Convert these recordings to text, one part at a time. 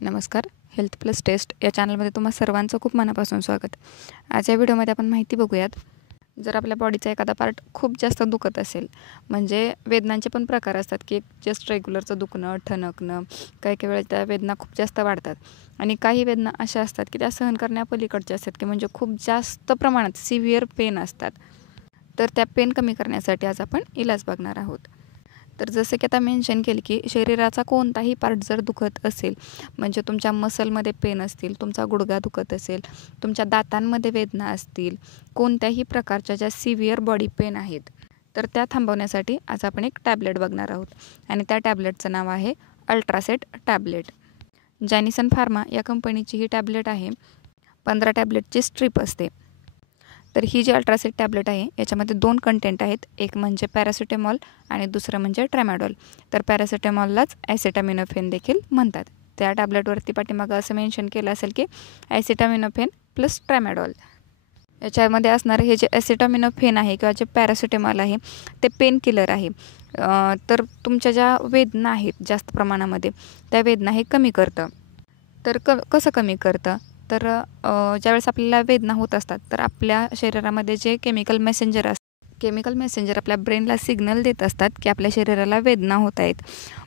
नमस्कार. Health plus taste या चॅनलमध्ये तुम्हा सर्वांचं खूप मनापासून स्वागत. आज या व्हिडिओमध्ये आपण माहिती बघूयात. जर आपल्या बॉडीचा एखादा पार्ट खूप जास्त दुखत असेल, म्हणजे वेदनांचे पण प्रकार असतात की एक जस्ट रेग्युलरचं दुखणं, ठणकणं, काही वेळेस त्या वेदना खूप जास्त वाढतात आणि काही वेदना अशा असतात की त्या सहन करण्यापलीकडच्या असतात की म्हणजे खूप जास्त प्रमाणात सिव्हिअर पेन असतात. तर त्या पेन कमी करण्यासाठी आज आपण इलाज बघणार आहोत. तर जसं की आता मेन्शन केलं की शरीराचा कोणताही पार्ट जर दुखत असेल, म्हणजे तुमच्या मसलमध्ये पेन असतील, तुमचा गुडघा दुखत असेल, तुमच्या दातांमध्ये वेदना असतील, कोणत्याही प्रकारच्या ज्या सिव्हिअर बॉडी पेन आहेत, तर त्या थांबवण्यासाठी आज आपण एक टॅबलेट बघणार आहोत आणि त्या टॅबलेटचं नाव आहे अल्ट्रासेट टॅबलेट. जॅनिसन फार्मा या कंपनीची ही टॅबलेट आहे. 15 टॅबलेटची स्ट्रीप असते. तर ही जी अल्ट्रासेट टॅबलेट आहे याच्यामध्ये 2 कंटेंट आहेत. एक म्हणजे पॅरासिटामॉल आणि दुसरं म्हणजे ट्रॅमॅडॉल. तर पॅरासिटामॉललाच ॲसिटामिनोफेन देखील म्हणतात. त्या टॅबलेटवरती पाठीमागं असं मेन्शन केलं असेल की ॲसिटामिनोफेन प्लस ट्रॅमॅडॉल. याच्यामध्ये असणारे हे जे ॲसिटामिनोफेन आहे किंवा जे पॅरासिटामॉल आहे ते पेन किलर आहे. तर तुमच्या ज्या वेदना आहेत जास्त प्रमाणामध्ये त्या वेदना हे कमी करतं. तर कसं कमी करतं? तर ज्यावेळेस आपल्याला वेदना होत असतात तर आपल्या शरीरामध्ये जे केमिकल मेसेंजर आपल्या ब्रेनला सिग्नल देत असतात की आपल्या शरीराला वेदना होत आहेत.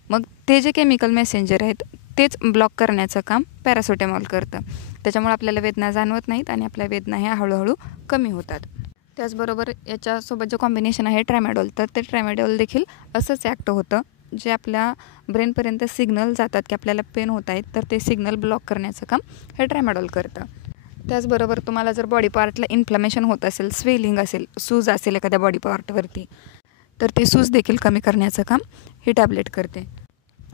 मग ते जे केमिकल मेसेंजर आहेत तेच ब्लॉक करण्याचं काम पॅरासिटामॉल करतं. त्याच्यामुळे आपल्याला वेदना जाणवत नाहीत आणि आपल्या वेदना ह्या हळूहळू कमी होतात. त्याचबरोबर याच्यासोबत जे कॉम्बिनेशन आहे ट्रॅमॅडॉल, तर ते ट्रॅमॅडॉल देखील असंच ॲक्ट होतं, जे आपल्या ब्रेनपर्यंत सिग्नल जातात की आपल्याला पेन होत आहेत, तर ते सिग्नल ब्लॉक करण्याचं काम हे ट्रॅमॅडॉल करतं. त्याचबरोबर तुम्हाला जर बॉडी पार्टला इन्फ्लमेशन होत असेल, स्वेलिंग असेल, सूज असेल एखाद्या बॉडी पार्टवरती, तर ते सूज देखील कमी करण्याचं काम ही टॅबलेट करते.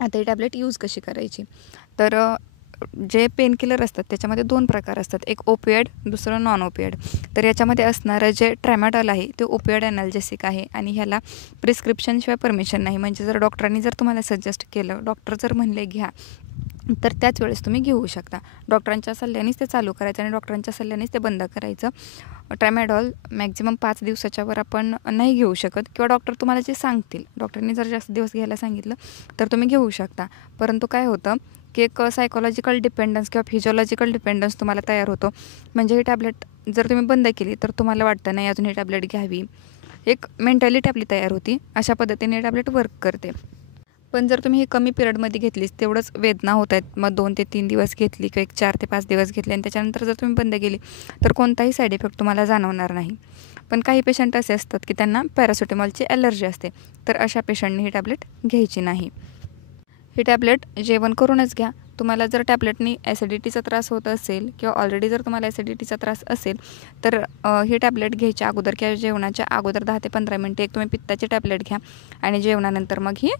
आता ही टॅबलेट यूज कशी करायची? तर जे पेन किलर असतात त्याच्यामध्ये 2 प्रकार असतात. एक ओपिएड, दुसरं नॉन ओपिएड. तर याच्यामध्ये असणारं जे ट्रॅमॅडॉल आहे ते ओपिएड ॲनाल्जेसिक आहे आणि ह्याला प्रिस्क्रिप्शनशिवाय परमिशन नाही. म्हणजे जर डॉक्टरांनी जर तुम्हाला सजेस्ट केलं, डॉक्टर जर म्हणले घ्या, तर त्याच वेळेस तुम्ही घेऊ शकता. डॉक्टरांच्या सल्ल्यानेच ते चालू करायचं आणि डॉक्टरांच्या सल्ल्यानेच ते बंद करायचं. ट्रॅमॅडॉल मॅक्झिमम 5 दिवसाच्यावर आपण नाही घेऊ शकत किंवा डॉक्टर तुम्हाला जे सांगतील, डॉक्टरांनी जर जास्त दिवस घ्यायला सांगितलं तर तुम्ही घेऊ शकता. परंतु काय होतं की एक सायकोलॉजिकल डिपेंडन्स किंवा फिजिओलॉजिकल डिपेंडन्स तुम्हाला तयार होतो. म्हणजे ही टॅबलेट जर तुम्ही बंद केली तर तुम्हाला वाटतं नाही अजून ही टॅबलेट घ्यावी. एक मेंटॅलिटी आपली तयार होती. अशा पद्धतीने ही टॅबलेट वर्क करते. पण जर तुम्ही हे कमी पिरियडमध्ये घेतलीच, तेवढंच वेदना होत आहेत, मग 2 ते 3 दिवस घेतली किंवा एक 4 ते 5 दिवस घेतले आणि त्याच्यानंतर जर तुम्ही बंद केली तर कोणताही साईड इफेक्ट तुम्हाला जाणवणार नाही. पण काही पेशंट असे असतात की त्यांना पॅरासिटामॉलची ॲलर्जी असते, तर अशा पेशंटने ही टॅबलेट घ्यायची नाही. ही टॅबलेट जेवण करूनच घ्या. तुम्हाला जर टॅबलेटनी ॲसिडिटीचा त्रास होत असेल किंवा ऑलरेडी जर तुम्हाला ॲसिडिटीचा त्रास असेल तर ही टॅबलेट घ्यायच्या अगोदर किंवा जेवणाच्या अगोदर 10 ते 15 मिनटे एक तुम्ही पित्ताची टॅबलेट घ्या आणि जेवणानंतर मग ही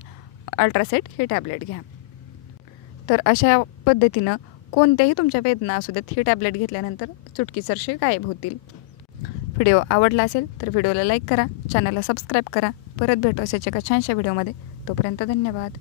अल्ट्रासेट ही टॅबलेट घ्या. तर अशा पद्धतीनं कोणत्याही तुमच्या वेदना असू देत, ही टॅबलेट घेतल्यानंतर चुटकीसरशी गायब होतील. व्हिडिओ आवडला असेल तर व्हिडिओला लाईक करा, चॅनलला सबस्क्राईब करा. परत भेटू अशाच एका छानशा व्हिडिओमध्ये. तोपर्यंत धन्यवाद.